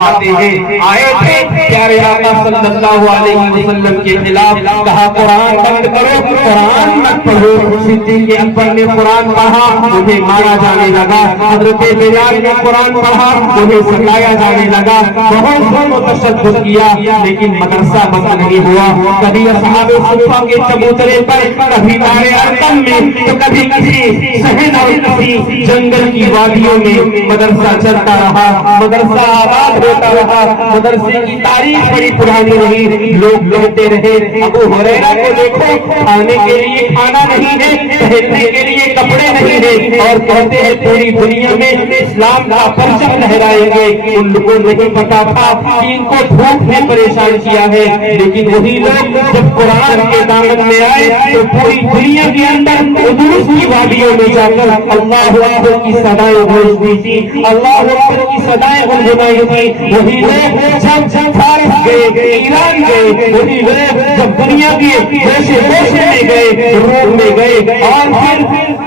آتے ہیں آئے تھے پیارے آقا صلی اللہ علیہ وسلم کے خلاف، کہا قرآن بند کرو، قرآن مت پڑھو۔ صدیق اکبر نے قرآن پڑھا، انہیں مارا جانے لگا۔ حضرت بلال نے قرآن پڑھا، انہیں ستایا جانے لگا۔ بہت ظلم و تشدد کیا، لیکن مدرسہ بند نہیں ہوا۔ کبھی اصحاب صفہ کے چبوترے پر، کبھی دار ارقم میں، تو کبھی کسی صحن اور کسی جنگل کی وادیوں میں مدرسہ چلتا رہا، مدرسہ آباد ہوتا رہا۔ مدرسے کی تاریخ بڑی پرانی رہی، لوگ کہتے رہے ابو ہریرہ کو دیکھو، کھانے کے لیے کھانا نہیں ہے، پہننے کے لیے کپڑے نہیں ہیں، اور کہتے ہیں پوری دنیا میں اسلام کا پرچم لہرائیں گے۔ ان لوگوں کو نہیں پتا تھا کہ ان کو دھوپ نے پریشان کیا ہے، لیکن وہی لوگ جب قرآن کے دامن میں آئے تو پوری دنیا کے اندر ادوس کی وادیوں میں جا کر اللہ اکبر کی صدائیں گونجتی تھی، اللہ اکبر کی صدائیں گنگنائی تھی۔ وہی لوگ جب فارس گئے، ایران گئے، وہی لوگ جب دنیا کے گوشے گوشے میں گئے، روم میں گئے، اور پھر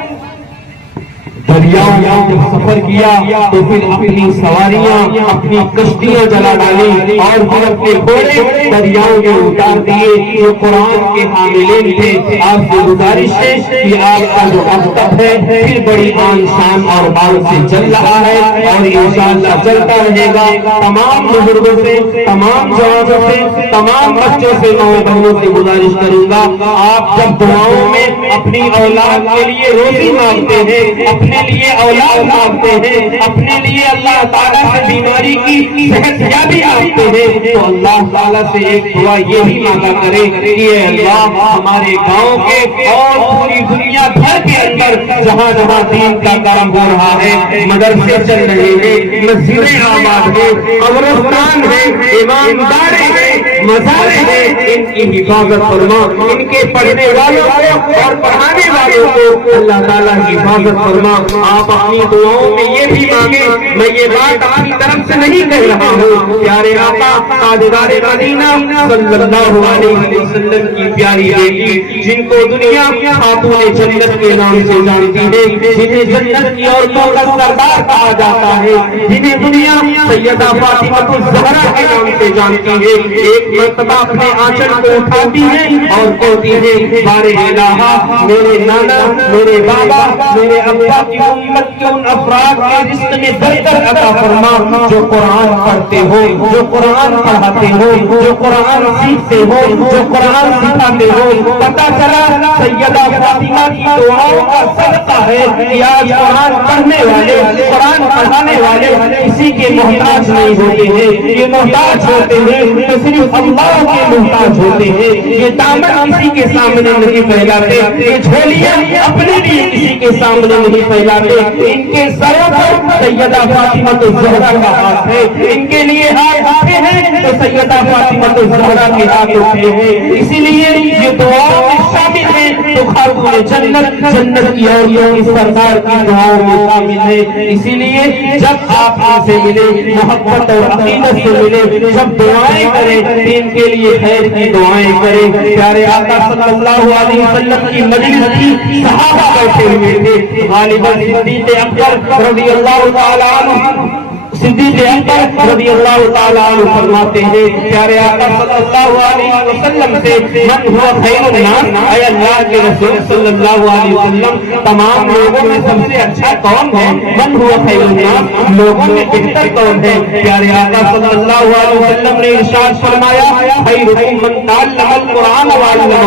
دریاؤں میں جب سفر کیا تو پھر اپنی سواریاں، اپنی کشتیاں جلا ڈالی، اور پھر اپنے گھوڑے دریاؤں میں اتار دیے۔ جو قرآن کے حاملین تھے، آپ سے گزارش ہے کہ آپ کا جو مکتب ہے پھر بڑی آن شان اور بال سے چل رہا ہے، اور انشاءاللہ چلتا رہے گا۔ تمام بزرگوں سے، تمام جوانوں سے، تمام بچوں سے، ماں بہنوں سے گزارش کروں گا، آپ جب دعاؤں میں اپنی اولاد کے لیے روزی مانگتے ہیں، اپنے لیے اولاد مانگتے ہیں، اپنے لیے اللہ تعالیٰ سے بیماری کی صحت یابی مانگتے ہیں، تو اللہ تعالیٰ سے ایک دعا یہ بھی مانگا کرے کہ اے اللہ ہمارے گاؤں کے اور پوری دنیا بھر کے اندر جہاں جہاں دین کا کام ہو رہا ہے، مدرسے چل رہے ہیں، مسجدیں آباد ہیں، قبرستان ہیں، امامدارے ہیں، مزارے ہیں، ان کی حفاظت فرما، ان کے پڑھنے والوں کو اور پڑھانے والوں کو اللہ تعالیٰ کی حفاظت فرما۔ آپ اپنی دعاؤں میں یہ بھی مانگیں، میں یہ بات اپنی طرف سے نہیں کہہ رہا ہوں، پیارے آقا تاجدار مدینہ صلی اللہ علیہ وسلم کی پیاری بیٹی، جن کو دنیا خاتون جنت کے نام سے جانتی ہے، جنہیں جنت کی عورتوں کا سردار کہا جاتا ہے، جنہیں دنیا سیدہ فاطمہ الزہرا کے نام سے جانتی ہے، ایک مرتبہ اپنے آنچل کو اٹھاتی ہے اور کہتی ہے بارے الہا میرے نانا، میرے بابا، میرے ابا کی امت کے ان افراد کے رزق میں برکت عطا فرما جو قرآن پڑھتے ہو، جو قرآن پڑھاتے ہو، جو قرآن سیکھتے ہو، جو قرآن سکھاتے ہو۔ پتہ چلا سیدہ فاطمہ کی دعاؤں کا صدقہ ہے کہ آج قرآن پڑھنے والے، قرآن پڑھانے والے کسی کے محتاج نہیں ہوتے ہیں، یہ محتاج ہوتے ہیں تو صرف اللہ کے محتاج ہوتے ہیں۔ یہ دامن کسی کے سامنے نہیں پھیلاتے، یہ جھولیاں اپنے لیے کسی کے سامنے نہیں پھیلاتے، ان کے سروں پر سیدہ فاطمہ الزہرا کا ہاتھ ہے، ان کے لیے ہاتھ اٹھے ہیں تو سیدہ فاطمہ الزہرا کے ہاتھ اٹھے ہیں، اسی لیے یہ دعاؤں میں شامل ہے تو خاتون جنت، جنت کی عورتوں کی سردار کی دعاؤں میں شامل ہے۔ اسی لیے جب آپ ان سے ملے، محبت اور عقیدت سے ملے، جب دعائیں کریں تو ان کے لیے خیر کی دعائیں کریں۔ پیارے آقا صلی اللہ علیہ وسلم کی مجلس تھی، صحابہ بیٹھے ہوئے تھے، غالباً صدیق اکبر رضی اللہ تعالیٰ عنہ، صدیق اکبر رضی اللہ تعالیٰ عنہ فرماتے ہیں پیارے آقا صلی اللہ علیہ وسلم سے من ہوا خیر الناس، اے اللہ کے رسول صلی اللہ علیہ وسلم تمام لوگوں میں سب سے اچھا کون ہے؟ من ہوا خیر الناس، لوگوں میں بہتر کون ہے؟ پیارے آقا صلی اللہ علیہ وسلم نے ارشاد فرمایا خیرکم من تعلم القرآن وعلمہ،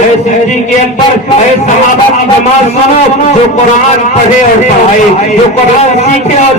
اے صدیق اکبر، اے صحابہ کی جماعت سنو، جو قرآن پڑھے اور پڑھائے، جو قرآن سیکھے اور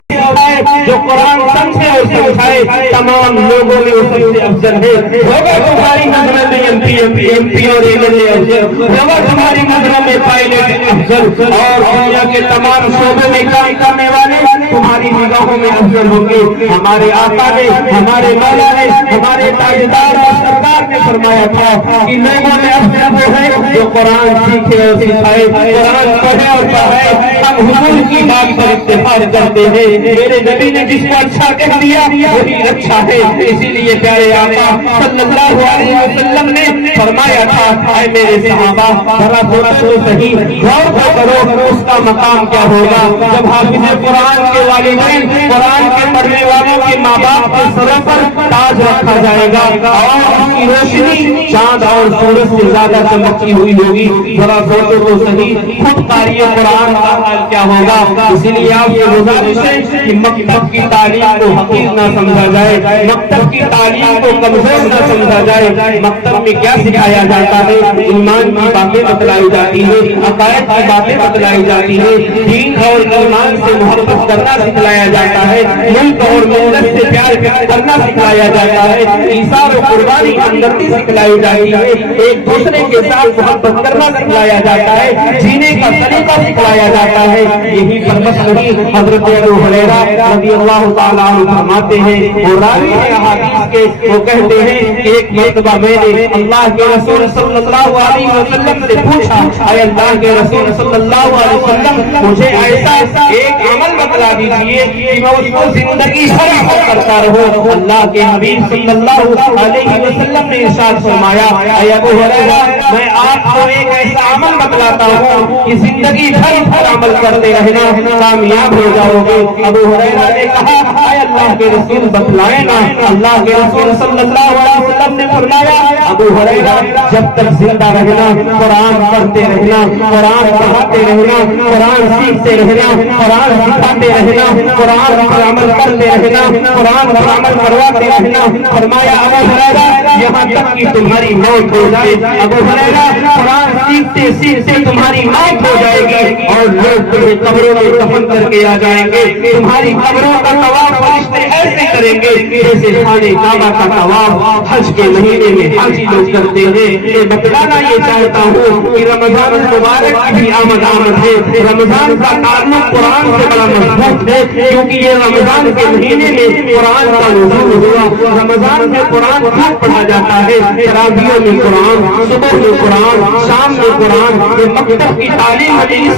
جو قرآن سمجھے اور سمجھائے، تمام لوگوں میں وہ سب سے افضل ہے۔ ہوگا تمہاری نظر میں ایم پی اور ایم ایل اے افضل، ہوگا تمہاری نظر میں پائلٹ افضل، اور دنیا کے تمام شعبے میں کام کرنے والے تمہاری نگاہوں میں افضل ہوں گے۔ ہمارے آقا نے، ہمارے مولا نے، ہمارے تاجدار اور سردار نے فرمایا تھا کہ لوگوں میں افضل وہ ہے جو قرآن سیکھے اور سکھائے، قرآن پڑھے اور پڑھائے۔ ہم حضور کی بات پر اتفاق کرتے ہیں. میرے نبی نے جس کو اچھا کہہ دیا وہی اچھا ہے. اسی لیے پیارے آقا صلی اللہ علیہ وسلم نے فرمایا تھا اے میرے صحابہ ذرا تھوڑا تو صحیح غور کرو اس کا مقام کیا ہوگا جب حافظ قرآن کے والدین قرآن کے پڑھنے والوں کے ماں باپ کے سروں پر تاج رکھا جائے گا اور اس کی روشنی چاند اور سورج سے زیادہ چمکتی ہوئی ہوگی. ذرا سوچو تو صحیح خود قاری قرآن کا حال کیا ہوگا. اسی لیے آپ سے گزارش ہے کہ مکتب کی تعلیم کو حقیر نہ سمجھا جائے, مکتب کی تعلیم کو کمزور نہ سمجھا جائے. مکتب میں کیا سکھایا جاتا ہے؟ ایمان کی باتیں بتلائی جاتی ہیں, عقائد کی باتیں بتلائی جاتی ہیں, دین اور ایمان سے محبت کرنا سکھلایا جاتا ہے, ملک اور ملت سے پیار کرنا سکھلایا جاتا ہے, ایثار و قربانی ہمدردی سکھلائی جاتی ہے, ایک دوسرے کے ساتھ محبت کرنا سکھلایا جاتا ہے, جینے کا طریقہ سکھلایا جاتا ہے. یہی پر مسئلہ حضرت ابو ہریرہ رضی اللہ تعالیٰ عنہ فرماتے ہیں اور راوی ہے احادیث کے, وہ کہتے ہیں کہ ایک مرتبہ میں نے اللہ کے رسول صلی اللہ علیہ وسلم سے پوچھا اے اللہ کے رسول صلی اللہ علیہ وسلم مجھے ایسا ایک عمل بتلا دیجیے کہ میں اس کو زندگی بھر کرتا رہوں. اللہ کے حبیب صلی اللہ علیہ وسلم نے ارشاد فرمایا اے ابو ہریرہ میں آپ کو ایک ایسا عمل بتلاتا ہوں کہ زندگی بھر عمل کرتے رہنا کامیاب ہو جاؤ گے. ابو ہریرہ نے کہا اے اللہ کے رسول بتلائیں نا. اللہ کے رسول صلی اللہ علیہ وسلم نے فرمایا ابو ہریرہ جب تک زندہ رہنا قرآن پڑھتے رہنا, قرآن پڑھاتے رہنا, قرآن سیکھتے رہنا, قرآن سکھاتے رہنا, قرآن پر عمل کرتے رہنا, قرآن پر عمل کرواتے رہنا. فرمایا ابو ہریرہ یہاں تک کہ تمہاری موت ہو جائے. ابو ہریرہ قرآن سیکھتے سیکھتے تمہاری موت ہو جائے گی اور لوگ تمہیں قبروں میں دفن کر کے آ جائیں گے. تمہاری قبروں کا طواف فرشتے ایسے کریں گے جیسے خانے کعبہ کا طواف حج کے مہینے میں حاجی لوگ کرتے ہیں. یہ بتلانا یہ چاہتا ہوں کہ رمضان المبارک کی بھی آمد ہے. رمضان کا تعلق قرآن سے بڑا مضبوط ہے کیونکہ یہ رمضان کے مہینے میں قرآن کا نزول ہوا. رمضان میں قرآن خوب پڑھا جاتا ہے, تراویحوں میں قرآن, صبح میں قرآن, شام میں قرآن. یہ مکتب کی تعلیم ہمیں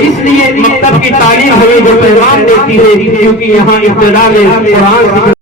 اس لیے مکتب کی تعلیم ہمیں جو پیغام دیتی ہے کیونکہ یہاں ابتدا میں قرآن